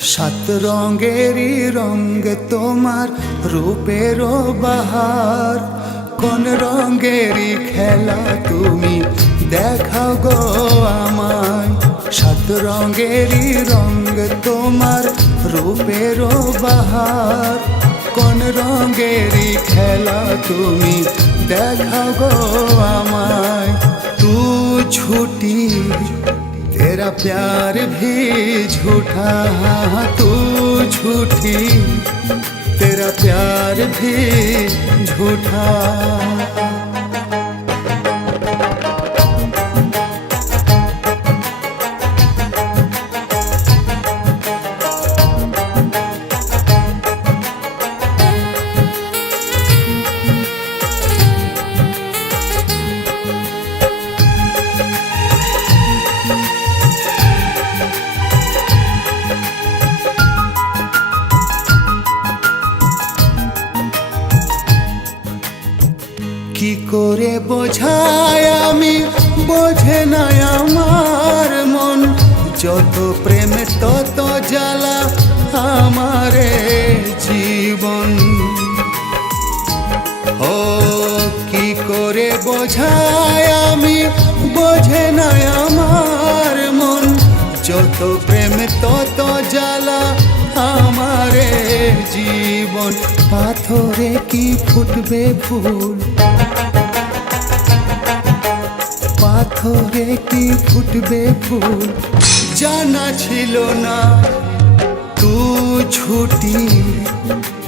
সাত রঙেরই রঙ তোমার রূপেরও বাহার। কোন রঙেরই খেলা তুমি দেখাও গো আমায়। সাত রঙেরই রঙ তোমার রূপেরও বাহার। কোন রঙেরই খেলা তুমি দেখাও গো আমায়। তু ঝুটি तेरा प्यार भी झूठा, तू झूठी तेरा प्यार भी झूठा। কি করে বোঝাই আমি বোঝে না আমার মন। যত প্রেম তত জ্বালা আমারে জীবন। ও কি করে বোঝাই আমি বোঝে না আমার মন। যত প্রেম তত জ্বালা আমারে জীবন। পাথরে কি ফুটবে ফুল, পাথরে কি ফুটবে ফুল জানা ছিল না। तू झूठी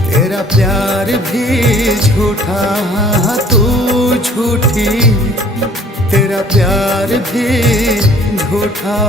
तेरा प्यार भी झूठा, तू झूठी तेरा प्यार भी झूठा।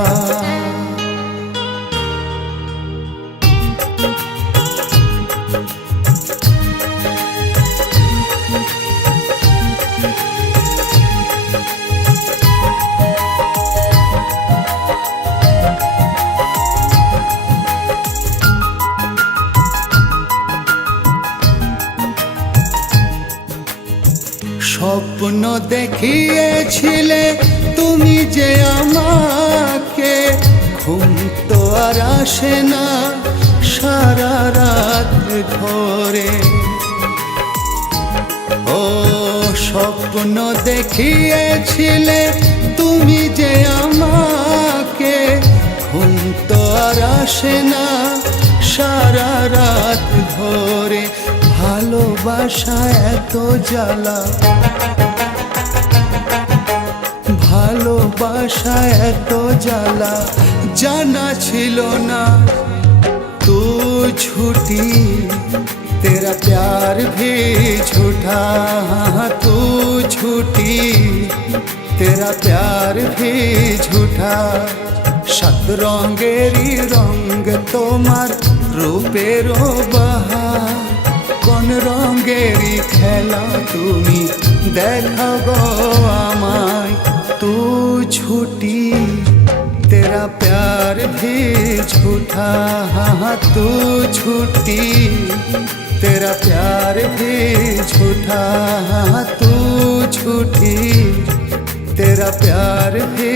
স্বপ্ন দেখিয়েছিলে তুমি যে আমাকে, ঘুম তো আর আসে না সারা রাত ধরে। ও স্বপ্ন দেখিয়েছিলে তুমি যে আমাকে, ঘুম তো আর আসে না সারা রাত ধরে। ভালোবাসা এত জ্বালা, ভালোবাসা এত জ্বালা জানা ছিল না। तू झूठी तेरा प्यार भी झूठा, तू झूठी तेरा प्यार भी झूठा। সাত রঙেরই রঙ তোমার রূপেরও বাহার। কোন রঙেরই খেলা তুমি দেখাও গো আমায়। तू झूठी तेरा प्यार भी झूठा, तू झूठी तेरा प्यार भी झूठा, तू झूठी तेरा प्यार भी